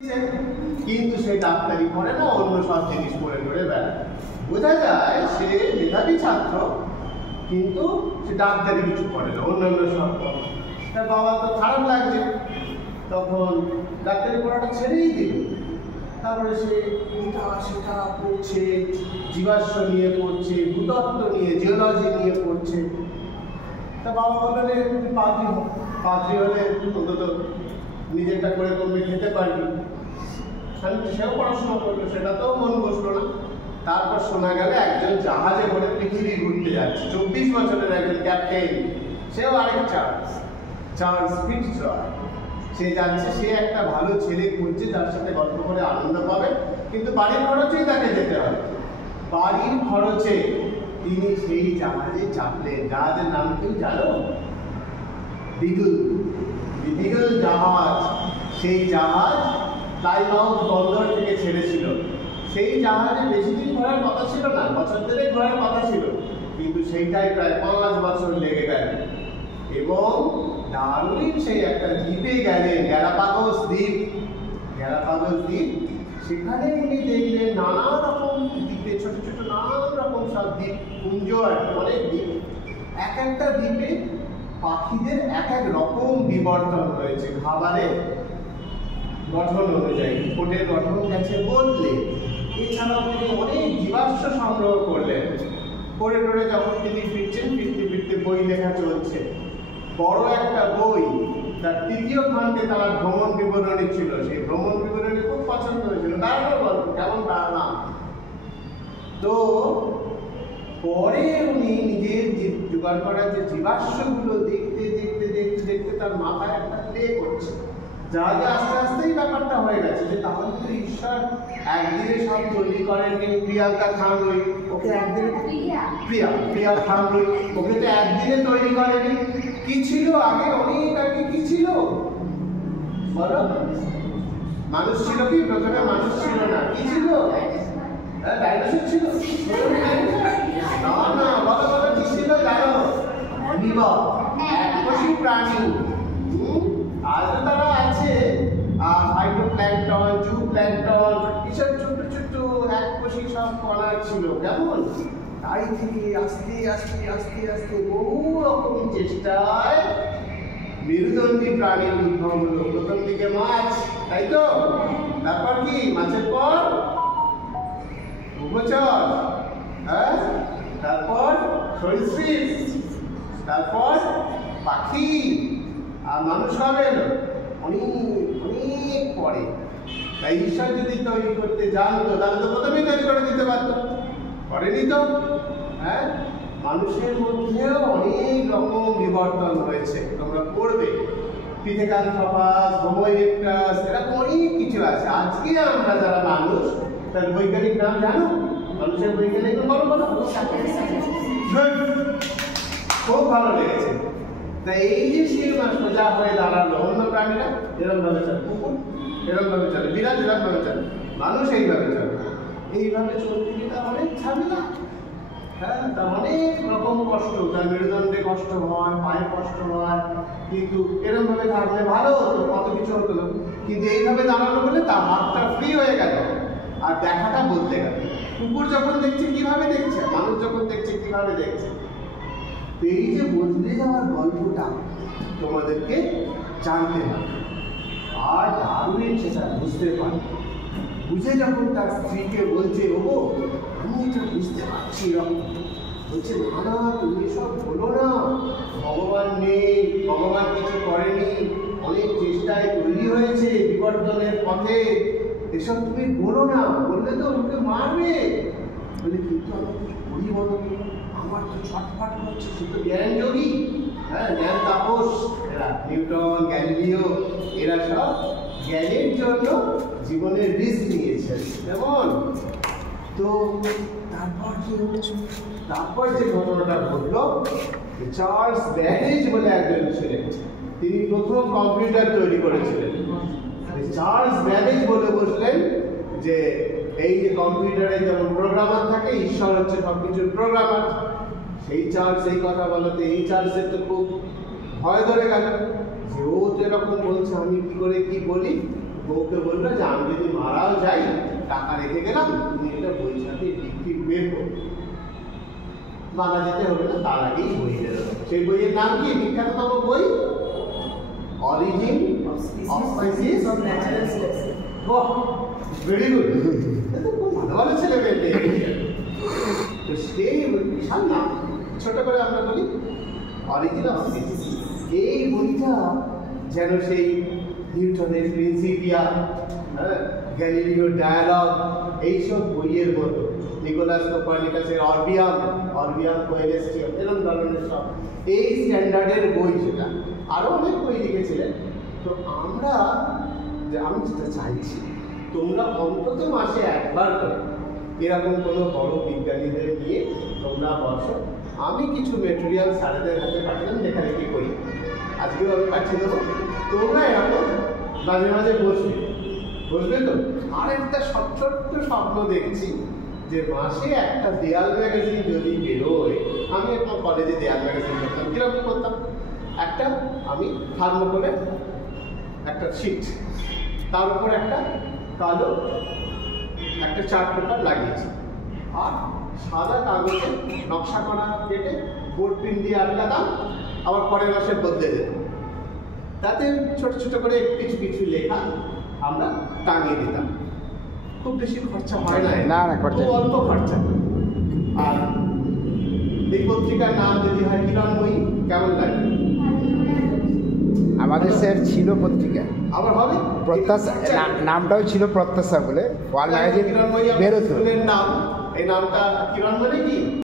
কিন্তু সে ডাক্তারি পড়ে না, অন্য সব জিনিস পড়ে বেড়ায়। বোঝা যায় সে মেধাবী ছাত্র, কিন্তু সে ডাক্তারি কিছু পড়ে না, অন্যান্য সব পড়ে। তার বাবা তো খারাপ লাগছে, তখন ডাক্তারি পড়াটা ছেড়েই দিল। তারপরে সে এটা সেটা পড়ছে, জীবাশ্ম নিয়ে পড়ছে, ভূতত্ত্ব নিয়ে, জিওলজি নিয়ে পড়ছে। তা বাবা বললেন পাত্রী হলে অন্তত নিজেরটা করে করবে, খেতে পারবি। সেও পড়াশোনা করলো, সেটাতেও মন বসলো না। তারপর শোনা গেল একজন জাহাজে করে পৃথিবী ঘুরতে যাচ্ছে, 24 বছরের একজন ক্যাপ্টেন, সেও আরেক চার্লস ফিটজরয়। সে যাচ্ছে, সে একটা ভালো ছেলে খুঁজছে যার সাথে গল্প করে আনন্দ পাবে, কিন্তু বাড়ির খরচেই তাকে যেতে হবে। বাড়ির খরচে তিনি সেই জাহাজে চাপলেন। জাহাজের নাম কেউ জানো? বিগল জাহাজ। সেই জাহাজ প্লাইমাউথ বন্দর থেকে ছেড়েছিল। সেই জাহাজে বেশি দিন ঘোরার কথা ছিল না, বছর দেড়েক ঘোরার কথা ছিল, কিন্তু সেইটাই প্রায় 5 বছর লেগে গেল। এবং ডারউইন সেই একটা দ্বীপে গেলেন, গ্যালাপাগোস দ্বীপ। সেখানে উনি দেখলেন নানা রকম দ্বীপে, ছোট ছোট নানান রকম সব দ্বীপ পুঞ্জ, অনেক দ্বীপ। এক একটা দ্বীপে পাখিদের এক এক রকম বিবর্তন হয়েছে, খাবারের গঠন অনুযায়ী ঠোঁটের গঠন গেছে বদলে। এছাড়াও তিনি অনেক জীবাশ্ম সংগ্রহ করলেন। করে যখন তিনি ফিরতে বই লেখা চলছে। বড় একটা বই, তার 3য় খণ্ডে তার ভ্রমণ বিবরণী ছিল। সেই ভ্রমণ বিবরণী খুব পছন্দ হয়েছিল, দারুণ গল্প, কেমন দারুণ। তো পরে উনি নিজের জোগাড় করা যে জীবাশ্মগুলো দেখতে তার মাথায় একটা প্লে করছে। জাহাজে আস্তে আস্তেই ব্যাপারটা হয়ে গেছে যে তাহলে তো ঈশ্বর একদিনে সব তৈরি করেননি। প্রিয়াঙ্কা খানরুই, ওকে একদিনে প্রিয়া খানরুই, ওকে তো একদিনে তৈরি করেনি। কি ছিল আগে? অনেক আগে কি ছিল বলো? মানুষ ছিল কি? প্রথমে মানুষ ছিল না, কি ছিল? ডাইনোসর ছিল না, বলো কি ছিল জানো? এককোষী প্রাণী। আজও তারা আছে, ফাইটোপ্ল্যাঙ্কটন, জুপ্ল্যাঙ্কটন, এসব ছোট ছোট এককোষী সব কণা ছিল। কেমন? তাই থেকে আস্তে আস্তে বহু রকম চেষ্টায় মেরুদণ্ডী প্রাণীর উদ্ভব হলো। প্রথম দিকে মাছ, তাই তো? তারপর কি? মাছের পর উভচর, হ্যাঁ, তারপর সরীসৃপ, তারপর পাখি, আর মানুষ হবে অনেক পরে। তাই ঈশ্বর যদি তৈরি করতে জানতো তাহলে তো প্রথমেই তৈরি করে দিতে পারতো, করেনি তো। হ্যাঁ, মানুষের মধ্যেও অনেক রকম বিবর্তন হয়েছে, তোমরা পড়বে। পিথেকান্থ্রপাস, হোমো ইরেক্টাস, এরকম অনেক কিছু আছে। আজকে আমরা যারা মানুষ, তার বৈজ্ঞানিক নাম জানো? মানুষের বৈজ্ঞানিক নাম বলো। খুব ভালো লেগেছে। তাই এই যে শির মাছ সোজা হয়ে দাঁড়ালো, অন্য প্রাণীরা এরকম ভাবে চলে, কুকুর এরকম ভাবে চলে, বিড়াল এরকম ভাবে চলে, মানুষ এইভাবে চলে। এইভাবে চলতে গিয়ে তার অনেক ঝামেলা। হ্যাঁ, তার অনেক রকম কষ্ট, তার মেরুদণ্ডে কষ্ট হয়, পায়ে কষ্ট হয়। কিন্তু এরকম ভাবে থাকলে ভালো হতো, কত কিছু হতো না। কিন্তু এইভাবে দাঁড়ানো বলে তার হাতটা ফ্রি হয়ে গেল, আর দেখাটা বদলে গেল। কুকুর যখন দেখছে কিভাবে দেখছে, মানুষ যখন দেখছে কিভাবে দেখছে। এই যে বদলে যাওয়ার গল্পটা তোমাদেরকে জানতে হবে। আর ডারউইন সেটা বুঝতে পারে। বুঝে যখন তার স্ত্রীকে বলছে, ওগো আমি এটা বুঝতে পারছি, এরকম বলছে, না তুমি সব বলো না, ভগবান নেই, ভগবান কিছু করেনি, অনেক চেষ্টায় তৈরি হয়েছে বিবর্তনের পথে, এসব তুমি বলো না, বললে তো ওকে মারবে। বলে কিন্তু আমি কি করি বলো? আমার তো ছটফট করছে। সে তো জ্ঞান যোগী, হ্যাঁ, জ্ঞান তাপস। এরা নিউটন, গ্যালিলিও, এরা সব জ্ঞানের জন্য জীবনের রিস্ক নিয়েছে। যেমন তো তারপর কি হচ্ছে? তারপর যে ঘটনাটা ঘটলো, চার্লস ব্যাবেজ বলে একজন ছিলেন, তিনি প্রথম কম্পিউটার তৈরি করেছিলেন। চার্লস ব্যাবেজ বলে বসলেন যে এই যে কম্পিউটারে যেমন প্রোগ্রামার থাকে, ঈশ্বর হচ্ছে সবকিছুর প্রোগ্রামার। সেই চার্লস এই কথা বলতে, এই চার্লসের তো খুব ভয় ধরে গেল যে ও তো এরকম বলছে, আমি কি করে কি বলি। বউকে বললো যে আমি যদি মারাও যাই টাকা রেখে গেলাম, তুমি এটা বই সাথে বিক্রি বের করো, মারা যেতে হবে না, তার আগেই বই বেরো। সেই বইয়ের নাম কি? বিখ্যাততম বই origin of species of natural selection. বাহ, ভেরি গুড। খুব ভালো ভালো ছেলে মেয়ে। তো সেই বিশাল নাম, ছোট করে আমরা বলি অরিজিন অফ স্পিসিস। এই বইটা যেন সেই নিউটনের প্রিন্সিপিয়া, গ্যালিলিও ডায়ালগ, এইসব বইয়ের মতো, নিকোলাস কোপারনিকাসের অরবিয়াম কোয়েলেস্টিয়াম, এরকম ধরনের সব এই স্ট্যান্ডার্ডের বই। সেটা আরও অনেক বই লিখেছিলেন। তো আমি যেটা চাইছি, তোমরা অন্তত মাসে একবার করে এরকম কোনো বড় বিজ্ঞানীদের নিয়ে তোমরা বসো। আমি কিছু মেটেরিয়াল স্যারেদের হাতে পাঠালাম, লেখালেখি করি, আজকেও আমি পাঠিয়ে দেবো। তোমরা এরকম মাঝে মাঝে বসবে তো। আর একটা ছোট্ট স্বপ্ন দেখছি যে মাসে একটা দেয়াল ম্যাগাজিন যদি বেরোয়। আমি একটা কলেজে দেয়াল ম্যাগাজিন করতাম, কিরকম করতাম, একটা আমি থার্মোকলের একটা শিট, তার উপর একটা কালো একটা চার্ট পেপার লাগিয়েছি, আর সাদা কাগজে নকশা করা কেটে বোর্ড পিন দিয়ে আটকাতাম, আবার পরের মাসে বদলে যেত। তাতে ছোট ছোট করে কিছু কিছু লেখা আমরা টাঙিয়ে দিতাম। খুব বেশি খরচা হয় না, খুব অল্প খরচা। আর এই পত্রিকার নাম যদি হয় কিরণময়ী, কেমন লাগে? আমাদের স্যার ছিল পত্রিকা, আবার হবে প্রত্যাশা, নামটাও ছিল প্রত্যাশা বলে, ওয়াল ম্যাগাজিন বেরোতো। নাম, এই নামটা কিরণ মানে কি?